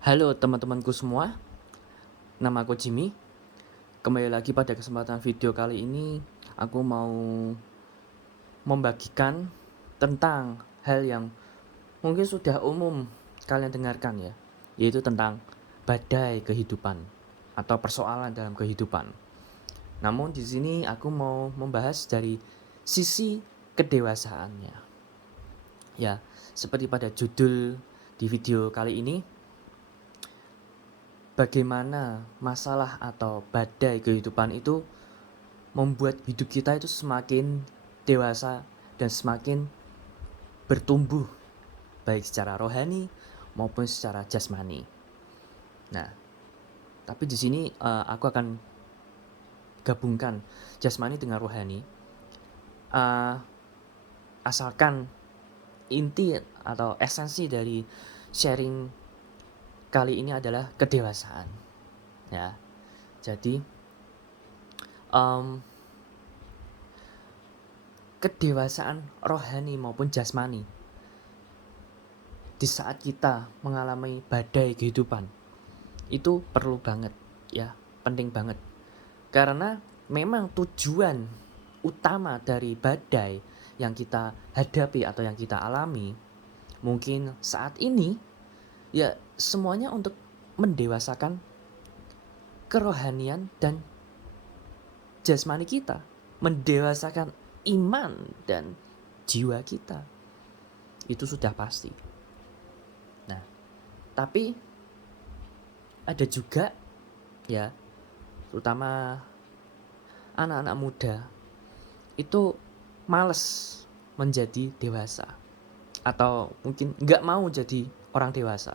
Halo teman-temanku semua, nama aku Jimmy. Kembali lagi pada kesempatan video kali ini, aku mau membagikan tentang hal yang mungkin sudah umum kalian dengarkan ya, yaitu tentang badai kehidupan atau persoalan dalam kehidupan. Namun di sini aku mau membahas dari sisi kedewasaannya. Ya, seperti pada judul di video kali ini, bagaimana masalah atau badai kehidupan itu membuat hidup kita itu semakin dewasa dan semakin bertumbuh baik secara rohani maupun secara jasmani. Nah, tapi di sini aku akan gabungkan jasmani dengan rohani. Asalkan inti atau esensi dari sharing kali ini adalah kedewasaan. Ya, jadi kedewasaan rohani maupun jasmani di saat kita mengalami badai kehidupan itu perlu banget ya, penting banget. Karena memang tujuan utama dari badai yang kita hadapi atau yang kita alami mungkin saat ini ya semuanya untuk mendewasakan kerohanian dan jasmani kita, mendewasakan iman dan jiwa kita. Itu sudah pasti. Nah, tapi ada juga ya, terutama anak-anak muda itu males menjadi dewasa atau mungkin nggak mau jadi orang dewasa,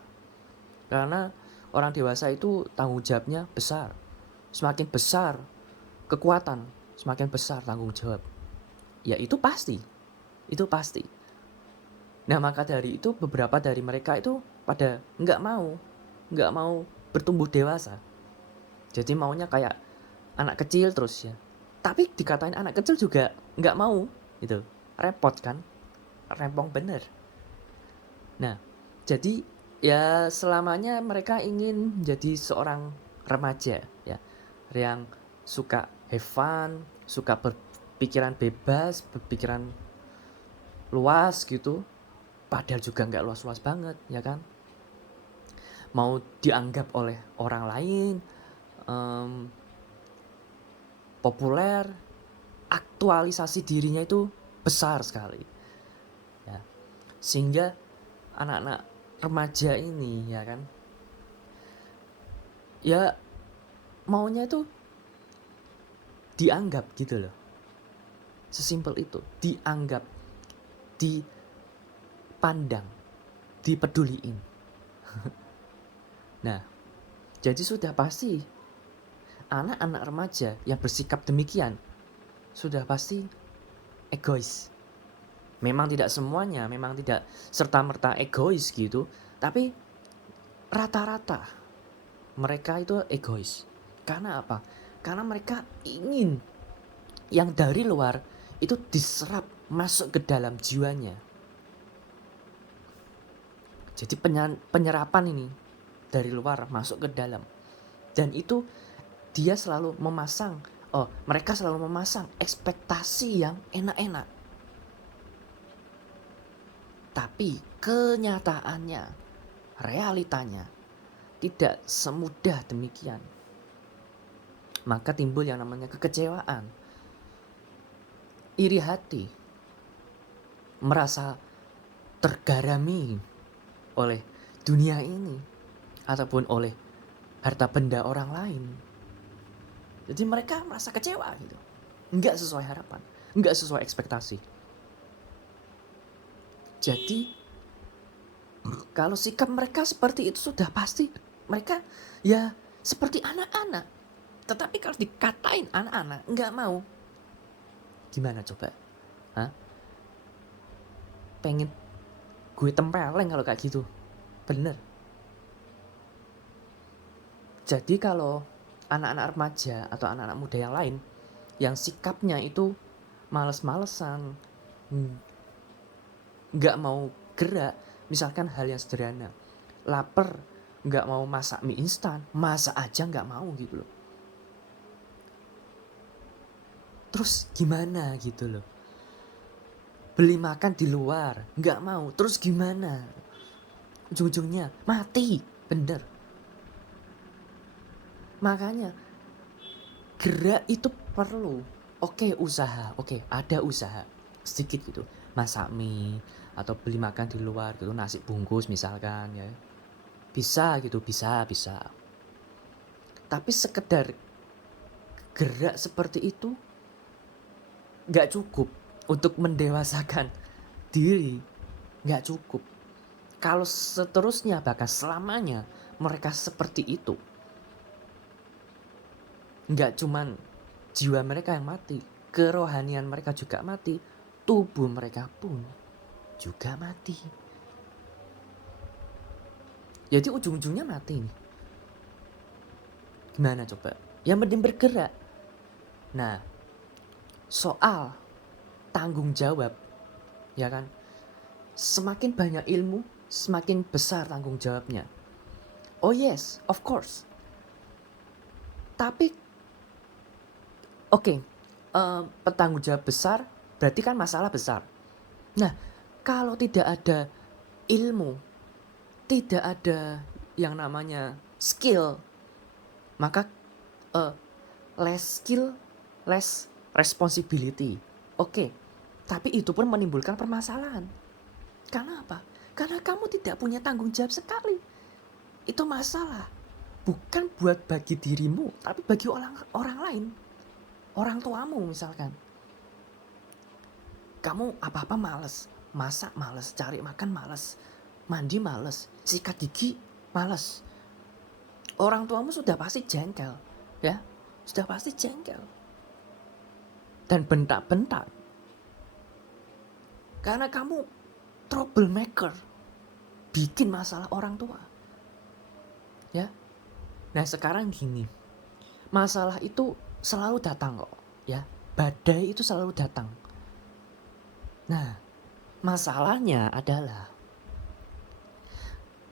karena orang dewasa itu tanggung jawabnya besar. Semakin besar kekuatan, semakin besar tanggung jawab. Ya itu pasti, itu pasti. Nah maka dari itu beberapa dari mereka itu pada nggak mau bertumbuh dewasa. Jadi maunya kayak anak kecil terus ya. Tapi dikatain anak kecil juga nggak mau, gitu. Repot kan? Rempong bener. Nah, jadi ya selamanya mereka ingin jadi seorang remaja ya, yang suka have fun, suka berpikiran bebas, berpikiran luas gitu. Padahal juga nggak luas-luas banget, ya kan? Mau dianggap oleh orang lain populer, aktualisasi dirinya itu besar sekali ya, sehingga anak-anak remaja ini ya kan ya maunya itu dianggap gitu loh, sesimpel itu, dianggap, dipandang, dipeduliin. Nah jadi sudah pasti anak-anak remaja yang bersikap demikian sudah pasti egois. Memang tidak semuanya, memang tidak serta-merta egois gitu, tapi rata-rata mereka itu egois. Karena apa? Karena mereka ingin yang dari luar itu diserap masuk ke dalam jiwanya. Jadi penyerapan ini dari luar masuk ke dalam. Dan itu dia selalu memasang, mereka selalu memasang ekspektasi yang enak-enak. Tapi kenyataannya, realitanya tidak semudah demikian. Maka timbul yang namanya kekecewaan, iri hati, merasa tergarami oleh dunia ini ataupun oleh harta benda orang lain. Jadi mereka merasa kecewa gitu, nggak sesuai harapan, nggak sesuai ekspektasi. Jadi kalau sikap mereka seperti itu sudah pasti mereka ya seperti anak-anak. Tetapi kalau dikatain anak-anak nggak mau, gimana coba? Hah? Pengen gue tempeleng kalau kayak gitu, bener. Jadi kalau anak-anak remaja atau anak-anak muda yang lain yang sikapnya itu males-malesan, nggak mau gerak, misalkan hal yang sederhana, lapar nggak mau masak mie instan, masak aja nggak mau gitu loh. Terus gimana gitu loh. Beli makan di luar, nggak mau. Terus gimana? Ujung-ujungnya mati, bener. Makanya gerak itu perlu. Oke, usaha, oke, ada usaha sedikit gitu. Masak mie atau beli makan di luar gitu, nasi bungkus misalkan ya. Bisa gitu, bisa. Tapi sekedar gerak seperti itu nggak cukup untuk mendewasakan diri, nggak cukup. Kalau seterusnya bahkan selamanya mereka seperti itu, nggak cuman jiwa mereka yang mati, kerohanian mereka juga mati, tubuh mereka pun juga mati. Jadi ujung-ujungnya mati nih. Gimana coba? Yang penting bergerak. Nah, soal tanggung jawab, ya kan? Semakin banyak ilmu, semakin besar tanggung jawabnya. Oh yes, of course. Tapi, oke, petanggung jawab besar berarti kan masalah besar. Nah, kalau tidak ada ilmu, tidak ada yang namanya skill, maka less skill, less responsibility. Oke, tapi itu pun menimbulkan permasalahan. Karena apa? Karena kamu tidak punya tanggung jawab sekali. Itu masalah. Bukan buat bagi dirimu, tapi bagi orang lain. Orang tuamu misalkan. Kamu apa-apa males. Masak males, cari makan males. Mandi males, sikat gigi males. Orang tuamu sudah pasti jengkel. Ya, sudah pasti jengkel. Dan bentak-bentak. Karena kamu troublemaker. Bikin masalah orang tua. Ya. Nah sekarang gini. Masalah itu selalu datang kok. Ya. Badai itu selalu datang. Nah. Masalahnya adalah.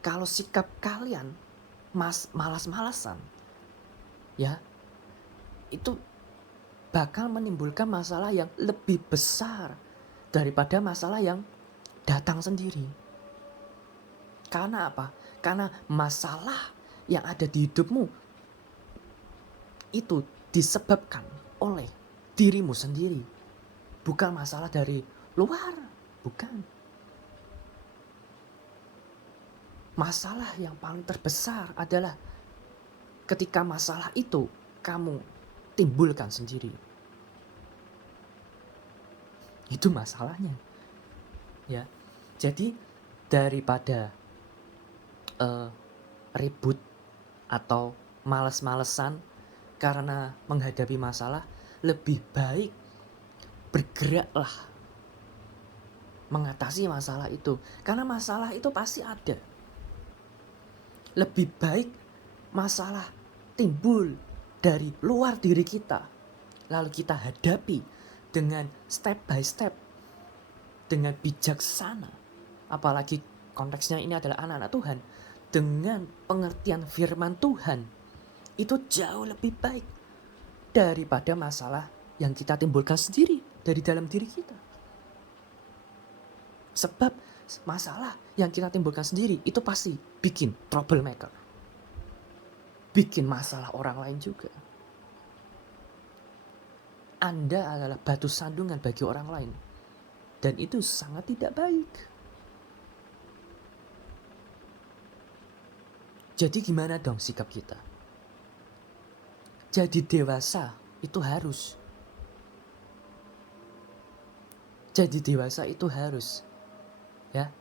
Kalau sikap kalian malas-malasan. Ya. Itu bakal menimbulkan masalah yang lebih besar daripada masalah yang datang sendiri. Karena apa? Karena masalah yang ada di hidupmu itu disebabkan oleh dirimu sendiri. Bukan masalah dari luar, bukan. Masalah yang paling terbesar adalah ketika masalah itu kamu timbulkan sendiri. Itu masalahnya. Ya. Jadi daripada ribut atau males-malesan karena menghadapi masalah, lebih baik bergeraklah mengatasi masalah itu. Karena masalah itu pasti ada. Lebih baik masalah timbul dari luar diri kita, lalu kita hadapi dengan step by step, dengan bijaksana. Apalagi konteksnya ini adalah anak-anak Tuhan, dengan pengertian firman Tuhan, itu jauh lebih baik daripada masalah yang kita timbulkan sendiri dari dalam diri kita. Sebab masalah yang kita timbulkan sendiri itu pasti bikin troublemaker, bikin masalah orang lain juga. Anda adalah batu sandungan bagi orang lain, dan itu sangat tidak baik. Jadi gimana dong sikap kita? Jadi dewasa itu harus. Jadi dewasa itu harus. Ya.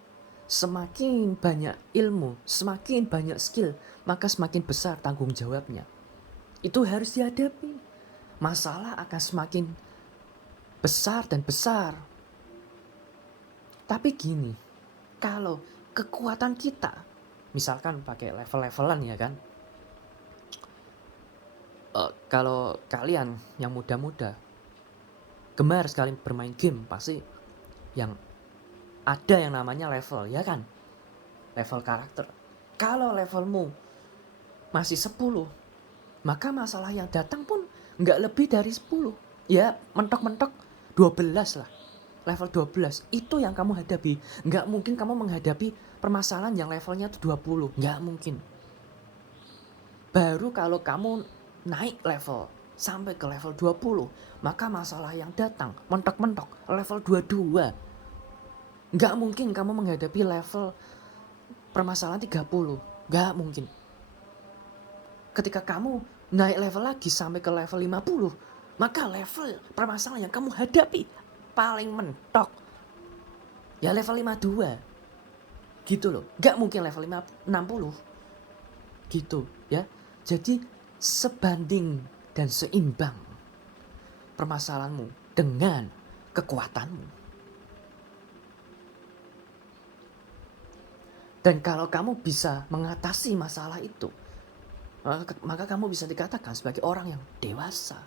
Semakin banyak ilmu, semakin banyak skill, maka semakin besar tanggung jawabnya. Itu harus dihadapi. Masalah akan semakin besar dan besar. Tapi gini, kalau kekuatan kita, misalkan pakai level-levelan ya kan. Kalau kalian yang muda-muda gemar sekali bermain game, pasti yang ada yang namanya level, ya kan? Level karakter. Kalau levelmu masih 10, maka masalah yang datang pun nggak lebih dari 10. Ya mentok-mentok 12 lah. Level 12 itu yang kamu hadapi. Nggak mungkin kamu menghadapi permasalahan yang levelnya itu 20. Nggak mungkin. Baru kalau kamu naik level sampai ke level 20, maka masalah yang datang mentok-mentok level 22. Nggak mungkin kamu menghadapi level permasalahan 30. Nggak mungkin. Ketika kamu naik level lagi sampai ke level 50, maka level permasalahan yang kamu hadapi paling mentok ya level 52. Gitu loh. Nggak mungkin level 60. Gitu ya. Jadi sebanding dan seimbang permasalahanmu dengan kekuatanmu. Dan kalau kamu bisa mengatasi masalah itu, maka kamu bisa dikatakan sebagai orang yang dewasa.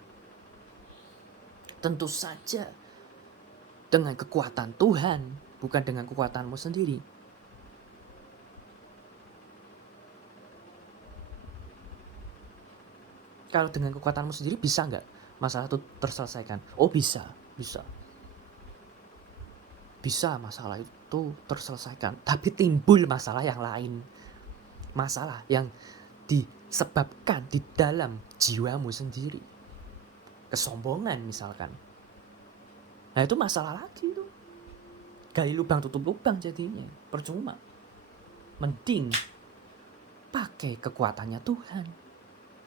Tentu saja dengan kekuatan Tuhan, bukan dengan kekuatanmu sendiri. Kalau dengan kekuatanmu sendiri bisa nggak masalah itu terselesaikan? Oh bisa. Bisa masalah itu terselesaikan. Tapi timbul masalah yang lain. Masalah yang disebabkan di dalam jiwamu sendiri. Kesombongan misalkan. Nah itu masalah lagi tuh. Gali lubang tutup lubang jadinya. Percuma. Mending pakai kekuatannya Tuhan.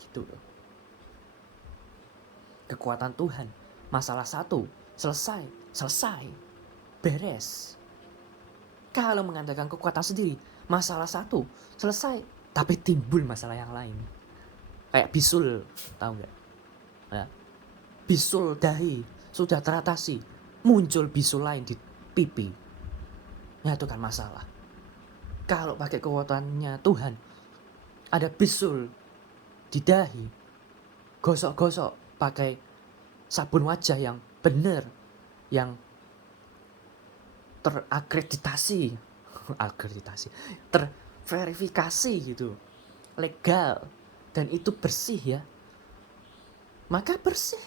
Gitu loh. Kekuatan Tuhan. Masalah satu. Selesai. Beres. Kalau mengandalkan kekuatan sendiri. Masalah satu. Selesai. Tapi timbul masalah yang lain. Kayak bisul. Tahu gak? Ya. Bisul dahi. Sudah teratasi. Muncul bisul lain di pipi. Ya itu kan masalah. Kalau pakai kekuatannya Tuhan. Ada bisul di dahi. Gosok-gosok pakai sabun wajah yang benar, yang terakreditasi, terverifikasi gitu, legal, dan itu bersih ya, maka bersih,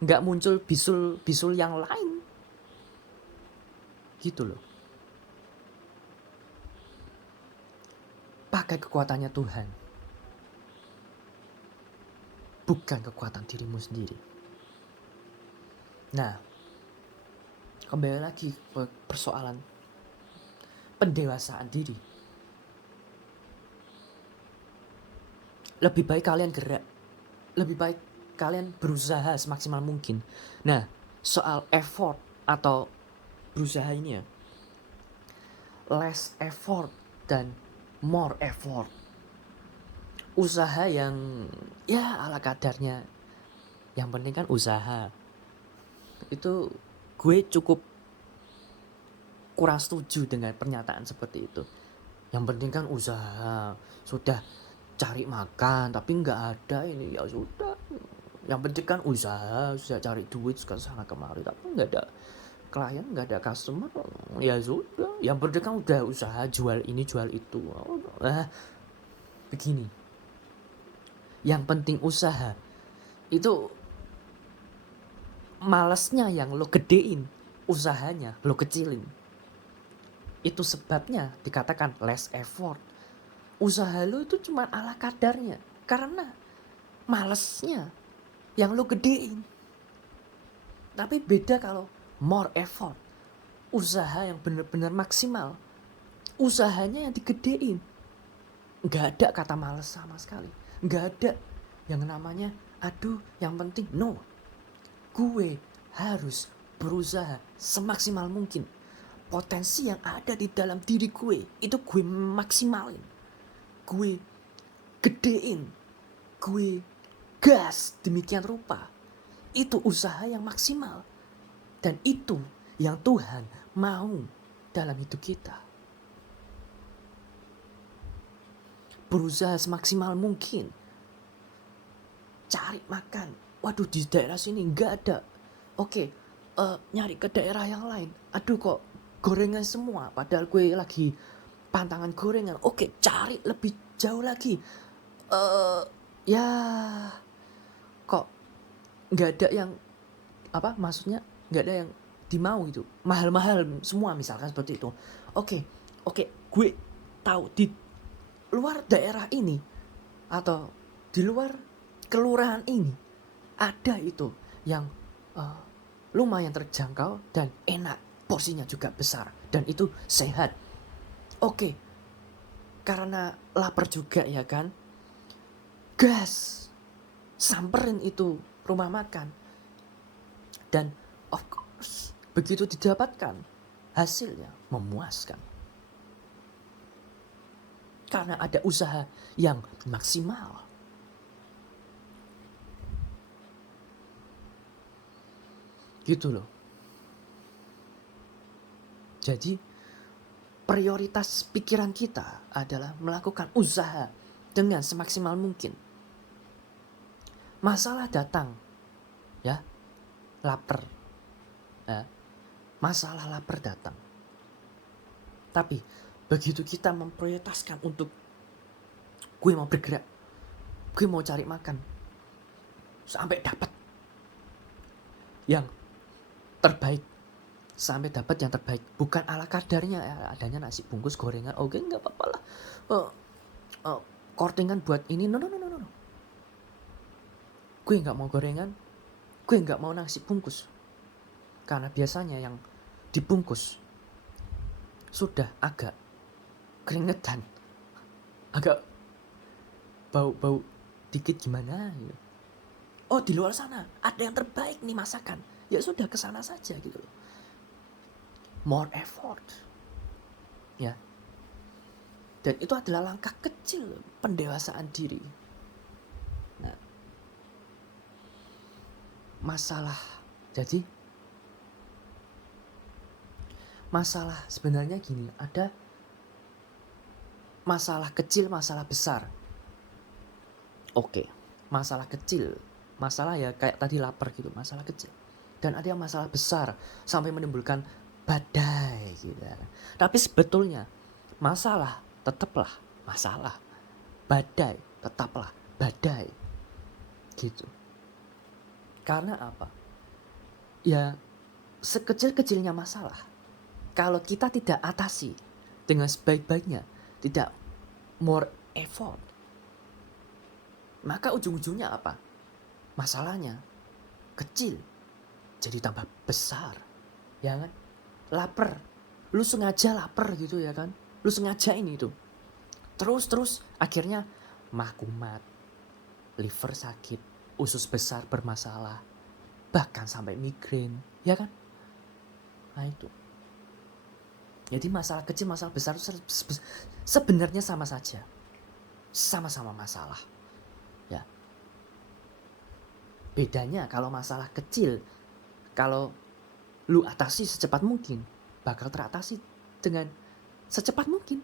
nggak muncul bisul yang lain, gitu loh. Pakai kekuatannya Tuhan, bukan kekuatan dirimu sendiri. Nah, kembali lagi ke persoalan pendewasaan diri. Lebih baik kalian gerak. Lebih baik kalian berusaha semaksimal mungkin. Nah, soal effort atau berusaha ini ya. Less effort dan more effort. Usaha yang ya ala kadarnya. Yang penting kan usaha. Itu gue cukup kurang setuju dengan pernyataan seperti itu. Yang penting kan usaha. Sudah cari makan tapi nggak ada ini, ya sudah. Yang penting kan usaha, sudah cari duit ke sana kemari tapi nggak ada klien, nggak ada customer, ya sudah. Yang penting kan udah usaha, jual ini jual itu. Begini, yang penting usaha itu malesnya yang lo gedein, usahanya lo kecilin. Itu sebabnya dikatakan less effort. Usaha lo itu cuma ala kadarnya karena malesnya yang lo gedein. Tapi beda kalau more effort, usaha yang benar-benar maksimal, usahanya yang digedein. Nggak ada kata males sama sekali. Nggak ada yang namanya aduh yang penting. No, gue harus berusaha semaksimal mungkin. Potensi yang ada di dalam diri gue itu gue maksimalin, gue gedein, gue gas demikian rupa. Itu usaha yang maksimal. Dan itu yang Tuhan mau dalam hidup kita. Berusaha semaksimal mungkin. Cari makan. Waduh di daerah sini nggak ada. Oke, nyari ke daerah yang lain. Aduh kok gorengan semua. Padahal gue lagi pantangan gorengan. Oke, cari lebih jauh lagi. eh ya kok nggak ada yang maksudnya nggak ada yang dimau gitu, mahal-mahal semua misalkan seperti itu. Oke, oke, gue tahu di luar daerah ini atau di luar kelurahan ini ada itu yang eh, lumayan terjangkau dan enak, porsinya juga besar dan itu sehat. Oke, karena lapar juga ya kan, gas samperin itu rumah makan. Dan of course, begitu didapatkan, hasilnya memuaskan. Karena ada usaha yang maksimal. Gitu loh. Jadi, prioritas pikiran kita adalah melakukan usaha dengan semaksimal mungkin. Masalah datang, ya, lapar. Ya, masalah lapar datang. Tapi begitu kita memprioritaskan untuk gue mau bergerak, gue mau cari makan, sampai dapat yang terbaik, sampai dapat yang terbaik, bukan ala kadarnya ya, adanya nasi bungkus gorengan, oke nggak apa-apa lah, kortingan buat ini, no, gue nggak mau gorengan, gue nggak mau nasi bungkus, karena biasanya yang dibungkus sudah agak keringetan, agak bau dikit gimana gitu. Oh, di luar sana ada yang terbaik nih masakan, ya sudah kesana saja gitu loh. More effort, ya. Dan itu adalah langkah kecil pendewasaan diri. Nah, masalah sebenarnya gini, ada masalah kecil, masalah besar. Oke, masalah kecil, masalah ya kayak tadi lapar gitu, masalah kecil. Dan ada yang masalah besar sampai menimbulkan badai gitu. Tapi sebetulnya masalah tetaplah masalah, badai tetaplah badai gitu. Karena apa? Ya sekecil-kecilnya masalah, kalau kita tidak atasi dengan sebaik-baiknya, tidak more effort, maka ujung-ujungnya apa? Masalahnya kecil jadi tambah besar, ya kan? Lapar, lu sengaja lapar gitu ya kan? Lu sengaja ini itu, terus akhirnya mah kumat, liver sakit, usus besar bermasalah, bahkan sampai migrain, ya kan? Nah itu. Jadi masalah kecil, masalah besar itu sebenarnya sama saja, sama-sama masalah. Ya. Bedanya kalau masalah kecil, kalau lu atasi secepat mungkin, bakal teratasi dengan secepat mungkin.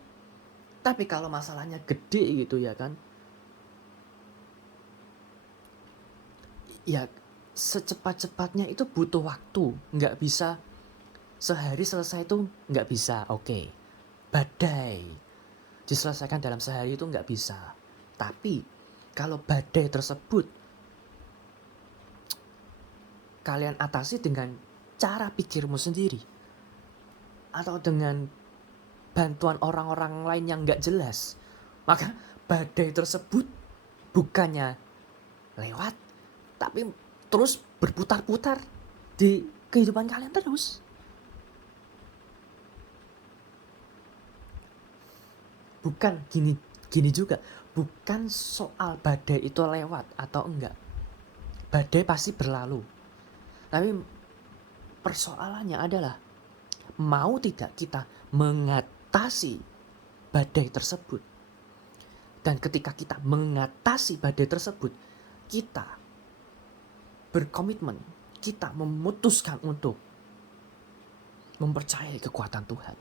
Tapi kalau masalahnya gede gitu ya kan, ya secepat-cepatnya itu butuh waktu, nggak bisa sehari selesai itu nggak bisa. Oke, badai diselesaikan dalam sehari itu nggak bisa. Tapi kalau badai tersebut kalian atasi dengan cara pikirmu sendiri, atau dengan bantuan orang-orang lain yang nggak jelas, maka badai tersebut bukannya lewat, tapi terus berputar-putar di kehidupan kalian terus. Bukan gini juga, bukan soal badai itu lewat atau enggak. Badai pasti berlalu. Tapi persoalannya adalah mau tidak kita mengatasi badai tersebut. Dan ketika kita mengatasi badai tersebut, kita berkomitmen, kita memutuskan untuk mempercayai kekuatan Tuhan,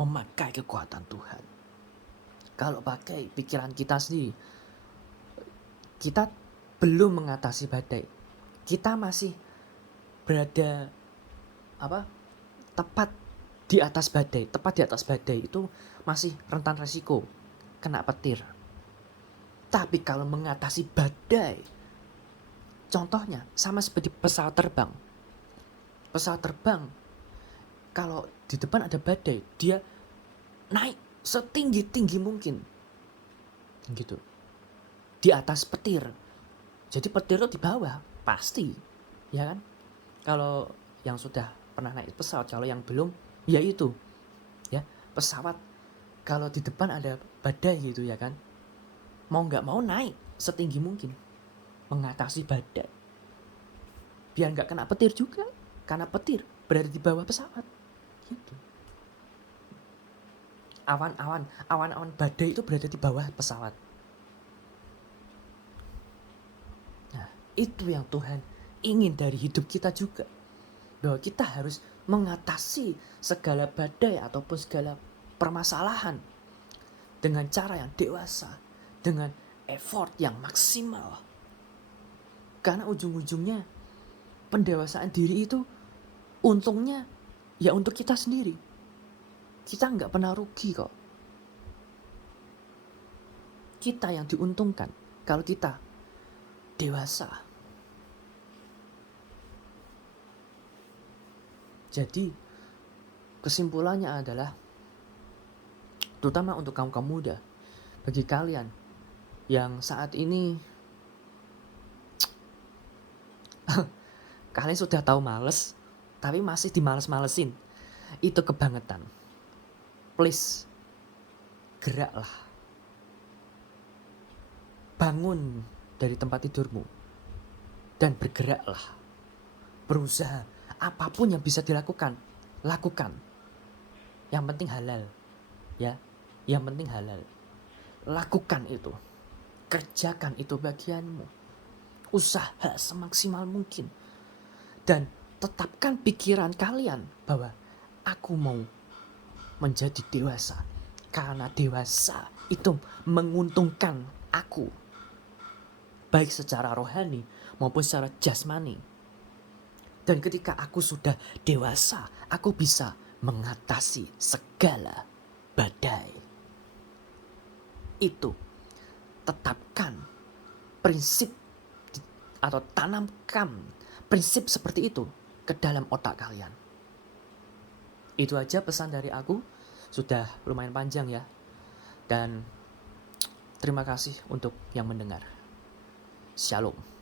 memakai kekuatan Tuhan. Kalau pakai pikiran kita sendiri, kita belum mengatasi badai. Kita masih berada tepat di atas badai. Tepat di atas badai itu masih rentan resiko kena petir. Tapi kalau mengatasi badai, contohnya sama seperti pesawat terbang. Pesawat terbang, kalau di depan ada badai, dia naik setinggi-tinggi mungkin. Gitu. Di atas petir. Jadi petir itu di bawah, pasti. Ya kan? Kalau yang sudah pernah naik pesawat, kalau yang belum, ya itu. Ya, pesawat kalau di depan ada badai gitu ya kan. Mau nggak mau naik setinggi mungkin. Mengatasi badai. Biar nggak kena petir juga. Karena petir berada di bawah pesawat. Gitu. Awan-awan badai itu berada di bawah pesawat. Nah, itu yang Tuhan ingin dari hidup kita juga. Bahwa kita harus mengatasi segala badai ataupun segala permasalahan dengan cara yang dewasa, dengan effort yang maksimal. Karena ujung-ujungnya pendewasaan diri itu untungnya ya untuk kita sendiri. Kita nggak pernah rugi kok. Kita yang diuntungkan kalau kita dewasa. Jadi kesimpulannya adalah, terutama untuk kaum-kaum muda, bagi kalian yang saat ini kalian sudah tahu males, tapi masih dimales-malesin, itu kebangetan. Please, geraklah. Bangun dari tempat tidurmu dan bergeraklah. Berusaha, apapun yang bisa dilakukan, lakukan. Yang penting halal. Ya, yang penting halal. Lakukan itu. Kerjakan itu bagianmu. Usaha semaksimal mungkin. Dan tetapkan pikiran kalian bahwa aku mau menjadi dewasa. Karena dewasa itu menguntungkan aku. Baik secara rohani maupun secara jasmani. Dan ketika aku sudah dewasa, aku bisa mengatasi segala badai. Itu. Tetapkan prinsip atau tanamkan prinsip seperti itu ke dalam otak kalian. Itu aja pesan dari aku. Sudah lumayan panjang ya. Dan terima kasih untuk yang mendengar. Shalom.